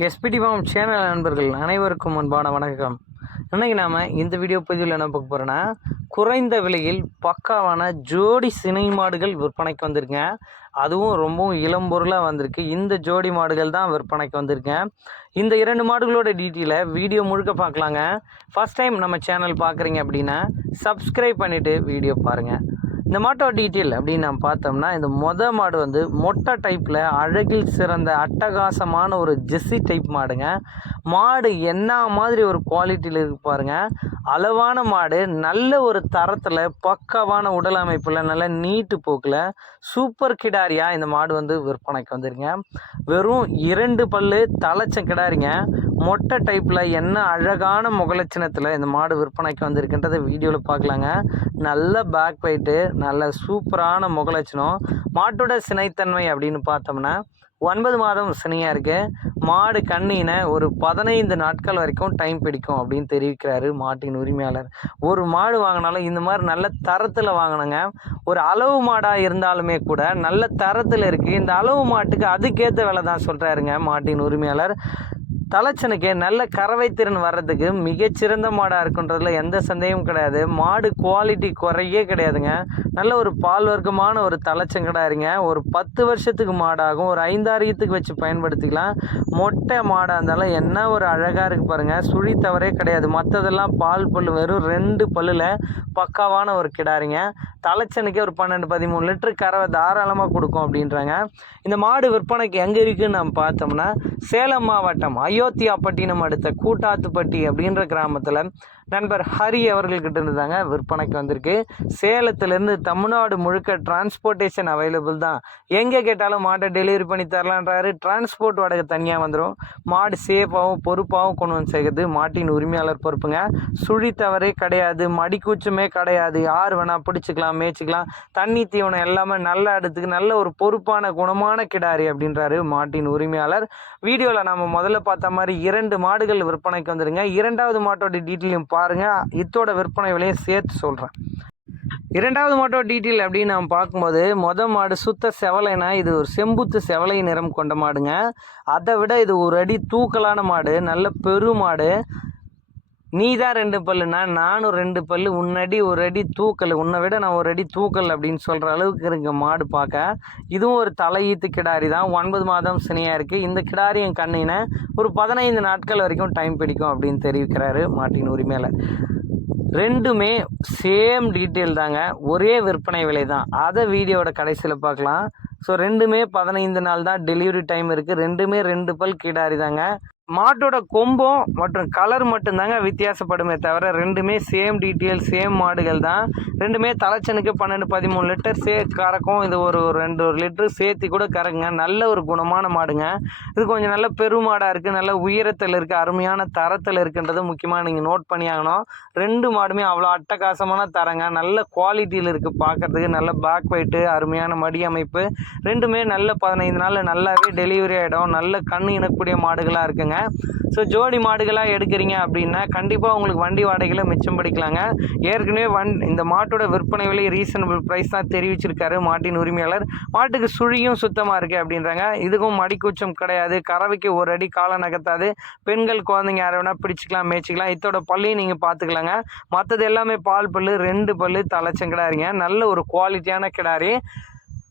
SPD form channel நண்பர்கள் அனைவருக்கும் முன்பான வணக்கம். இன்னைக்கு நாம் இந்த வீடியோ பதிவில் என்ன பார்க்க போகிறோன்னா குறைந்த விலையில் பக்காவான ஜோடி சினை மாடுகள் விற்பனைக்கு வந்திருக்கேன் அதுவும் ரொம்பவும் இளம் பொருளாக வந்திருக்கு. இந்த ஜோடி மாடுகள் தான் விற்பனைக்கு வந்திருக்கேன் இந்த இரண்டு மாடுகளோட டீட்டெயிலை வீடியோ முழுக்க பார்க்கலாங்க. ஃபஸ்ட் டைம் நம்ம சேனல் பார்க்குறீங்க அப்படின்னா சப்ஸ்கிரைப் பண்ணிவிட்டு வீடியோ பாருங்கள் இந்த மாட்டோட டீட்டெயில் அப்படின்னு நம்ம பார்த்தோம்னா இந்த மொத மாடு வந்து மொட்டை டைப்பில் அழகில் சிறந்த அட்டகாசமான ஒரு ஜெஸ்ஸி டைப் மாடுங்க. மாடு என்ன மாதிரி ஒரு குவாலிட்டியில் இருக்கு பாருங்க. அளவான மாடு நல்ல ஒரு தரத்தில் பக்காவான உடல் அமைப்பில் நல்ல நீட்டு போக்கில் சூப்பர் கிடாரியாக இந்த மாடு வந்து விற்பனைக்கு வந்துருங்க வெறும் இரண்டு பல்லு தலைச்சம் கிடாரிங்க. மொட்டை டைப்பில் என்ன அழகான முகலட்சணத்தில் இந்த மாடு விற்பனைக்கு வந்திருக்குன்றதை வீடியோவில் பார்க்கலாங்க நல்ல பேக் வெயிட்டு நல்ல சூப்பரான முகலட்சணம். மாட்டோட சினைத்தன்மை அப்படின்னு பார்த்தோம்னா ஒன்பது மாதம் சினையாக இருக்குது மாடு கண்ணின ஒரு பதினைந்து நாட்கள் வரைக்கும் டைம் பிடிக்கும் அப்படின்னு தெரிவிக்கிறாரு மாட்டின் உரிமையாளர். ஒரு மாடு வாங்கினாலும் இந்த மாதிரி நல்ல தரத்தில் வாங்கினங்க ஒரு அளவு மாடாக இருந்தாலுமே கூட நல்ல தரத்தில் இருக்குது இந்த அளவு மாட்டுக்கு அதுக்கேற்ற விலை தான் சொல்கிறாருங்க மாட்டின் உரிமையாளர். தலைச்சனுக்கு நல்ல கறவை திறன் வர்றதுக்கு மிகச்சிறந்த மாடாக இருக்குன்றதுல எந்த சந்தேகமும் கிடையாது. மாடு குவாலிட்டி குறையே கிடையாதுங்க. நல்ல ஒரு பால் வர்க்கமான ஒரு தலைச்சங்கடாருங்க ஒரு பத்து வருஷத்துக்கு மாடாகும். ஒரு ஐந்தாரியத்துக்கு வச்சு பயன்படுத்திக்கலாம். மொட்டை மாடாக இருந்தாலும் என்ன ஒரு அழகாக இருக்குது பாருங்கள் சுழி தவறே கிடையாது. மற்றதெல்லாம் பால் பல்லு வெறும் ரெண்டு பல்லில் பக்காவான ஒரு கிடாரிங்க தலைச்சனுக்கே ஒரு பன்னெண்டு பதிமூணு லிட்டர் கறவை தாராளமாக கொடுக்கும் அப்படின்றாங்க. இந்த மாடு விற்பனைக்கு எங்கே இருக்குன்னு நம்ம பார்த்தோம்னா சேலம் மாவட்டம் அயோத்தியாப்பட்டினம் அடுத்த கூட்டாத்துப்பட்டி அப்படின்ற கிராமத்தில் நண்பர் ஹரி அவர்கள்கிட்ட இருந்து தாங்க விற்பனைக்கு வந்திருக்கு. சேலத்துலேருந்து தமிழ்நாடு முழுக்க டிரான்ஸ்போர்ட்டேஷன் அவைலபிள் தான். எங்கே கேட்டாலும் மாட்டை டெலிவரி பண்ணி தரலான்றாரு. டிரான்ஸ்போர்ட் வாடகை தனியாக வந்துடும் மாடு சேஃபாகவும் பொறுப்பாகவும் கொண்டு வந்து சேர்க்குது. மாட்டின் உரிமையாளர் பொறுப்புங்க. சுழி தவறே கிடையாது. மடிக்கூச்சமே கிடையாது. யார் வேணால் பிடிச்சிக்கலாம் மேய்ச்சிக்கலாம். தண்ணி தீவனம் எல்லாமே நல்ல இடத்துக்கு நல்ல ஒரு பொறுப்பான குணமான கிடாரி அப்படின்றாரு மாட்டின் உரிமையாளர். வீடியோவில் நம்ம முதல்ல பார்த்த மாதிரி இரண்டு மாடுகள் விற்பனைக்கு வந்துடுங்க இரண்டாவது மாட்டோட டீட்டெயிலையும் பாருங்கள் இத்தோட விற்பனை விலையும் சேர்த்து சொல்கிறேன் இரண்டாவது மாட்டோட டீட்டெயில் அப்படின்னு நம்ம பார்க்கும்போது மொத மாடு சுத்த செவலைனா இது ஒரு செம்புத்து செவலை நிறம் கொண்ட மாடுங்க. அதை விட இது ஒரு அடி தூக்கலான மாடு நல்ல பெரு மாடு. நீ தான் ரெண்டு பல்லுனா நானும் ரெண்டு பல்லு உன்னடி ஒரு அடி தூக்கல். உன்னை விட நான் ஒரு அடி தூக்கல் அப்படின்னு சொல்கிற அளவுக்கு இருக்கு மாடு பார்க்க. இதுவும் ஒரு தலையீத்து கிடாரி தான். ஒன்பது மாதம் சினையாக இருக்குது இந்த கிடாரி என் கண்ணின ஒரு பதினைந்து நாட்கள் வரைக்கும் டைம் பிடிக்கும் அப்படின்னு தெரிவிக்கிறாரு மாட்டின் உரிமையாளர். ரெண்டுமே சேம் டீட்டெயில் தாங்க. ஒரே விற்பனை விலை தான். அதை வீடியோவோட கடைசியில் பார்க்கலாம். ஸோ ரெண்டுமே பதினைந்து நாள் தான் டெலிவரி டைம் இருக்குது ரெண்டுமே ரெண்டு பல் கிடாரி தாங்க. மாட்டோட கொம்பும் மற்றும் கலர் மட்டும்தாங்க வித்தியாசப்படுமே தவிர ரெண்டுமே சேம் டீட்டெயில் சேம் மாடுகள் தான். ரெண்டுமே தலைச்சனுக்கு பன்னெண்டு பதிமூணு லிட்டர் சே கறக்கும். இது ஒரு ஒரு ரெண்டு ஒரு லிட்டர் சேர்த்து கூட கறக்குங்க. நல்ல ஒரு குணமான மாடுங்க. இது கொஞ்சம் நல்ல பெருமாடாக இருக்குது நல்ல உயரத்தில் இருக்குது அருமையான தரத்தில் இருக்குன்றது முக்கியமாக நீங்கள் நோட் பண்ணியாகணும் ரெண்டு மாடுமே அவ்வளோ அட்டகாசமான தரங்க. நல்ல குவாலிட்டியில் இருக்குது பார்க்குறதுக்கு நல்ல பேக் ஒயிட்டு அருமையான மடி அமைப்பு. ரெண்டுமே நல்ல பதினைந்து நாளில் நல்லாவே டெலிவரி ஆகிடும் நல்ல கண் இனக்கூடிய மாடுகளாக இருக்குங்க. ஸோ ஜோடி மாடுகளாக எடுக்கிறீங்க அப்படின்னா கண்டிப்பாக உங்களுக்கு வண்டி வாடகையில் மிச்சம் படிக்கலாங்க. ஏற்கனவே வண் இந்த மாட்டோட விற்பனை விலை ரீசனபிள் ப்ரைஸ் தான் தெரிவிச்சிருக்காரு மாட்டின் உரிமையாளர். மாட்டுக்கு சுழியும் சுத்தமாக இருக்குது அப்படின்றாங்க. இதுக்கும் மடிக்கூச்சம் கிடையாது. கறவைக்கு ஒரு அடி காலம் நகர்த்தாது. பெண்கள் குழந்தைங்க யாரை வேணால் பிடிச்சிக்கலாம் மேய்ச்சிக்கலாம். இதோட பல்லையும் நீங்கள் பார்த்துக்கலாங்க. மற்றது எல்லாமே பால் பல்லு ரெண்டு பல்லு தலைச்சங்கிடாரிங்க நல்ல ஒரு குவாலிட்டியான கிடாரி.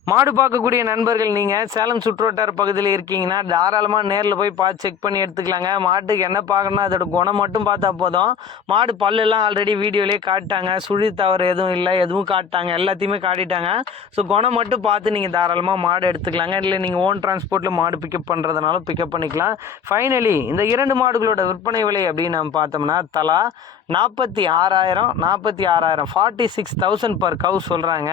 மாடு பார்க்கக்கூடிய நண்பர்கள் நீங்கள் சேலம் சுற்றுவட்டார பகுதியில் இருக்கீங்கன்னா தாராளமாக நேரில் போய் பார்த்து செக் பண்ணி எடுத்துக்கலாங்க. மாட்டுக்கு என்ன பார்க்கணும் அதோட குணம் மட்டும் பார்த்தா போதும். மாடு பல்லெல்லாம் ஆல்ரெடி வீடியோலேயே காட்டாங்க சுழி தவறு எதுவும் இல்லை. எதுவும் காட்டாங்க எல்லாத்தையுமே காட்டிட்டாங்க. ஸோ குணம் மட்டும் பார்த்து நீங்கள் தாராளமாக மாடு எடுத்துக்கலாங்க. இல்லை நீங்கள் ஓன் டிரான்ஸ்போர்ட்டில் மாடு பிக்கப் பண்ணுறதுனாலும் பிக்கப் பண்ணிக்கலாம். ஃபைனலி இந்த இரண்டு மாடுகளோட விற்பனை விலை அப்படின்னு நம்ம பார்த்தோம்னா தலா நாற்பத்தி ஆறாயிரம் நாற்பத்தி ஆறாயிரம் forty six thousand per cow சொல்கிறாங்க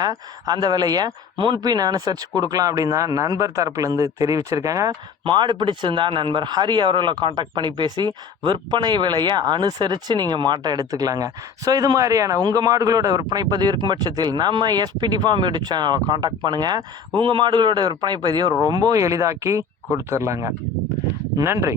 அந்த விலையை முன்பின் அனுசரித்து கொடுக்கலாம் அப்படின்னு தான் நண்பர் தரப்புலேருந்து தெரிவிச்சிருக்காங்க. மாடு பிடிச்சிருந்தா நண்பர் ஹரி அவர்களை காண்டாக்ட் பண்ணி பேசி விற்பனை விலையை அனுசரித்து நீங்கள் மாட்டை எடுத்துக்கலாங்க. ஸோ இது மாதிரியான உங்கள் மாடுகளோட விற்பனை பதிவு இருக்கும் பட்சத்தில் நம்ம எஸ்பிடி ஃபார்ம் யூடியூப் சேனலை காண்டாக்ட் பண்ணுங்கள் உங்கள் மாடுகளோட விற்பனை பதிவை ரொம்பவும் எளிதாக்கி கொடுத்துர்லாங்க. நன்றி.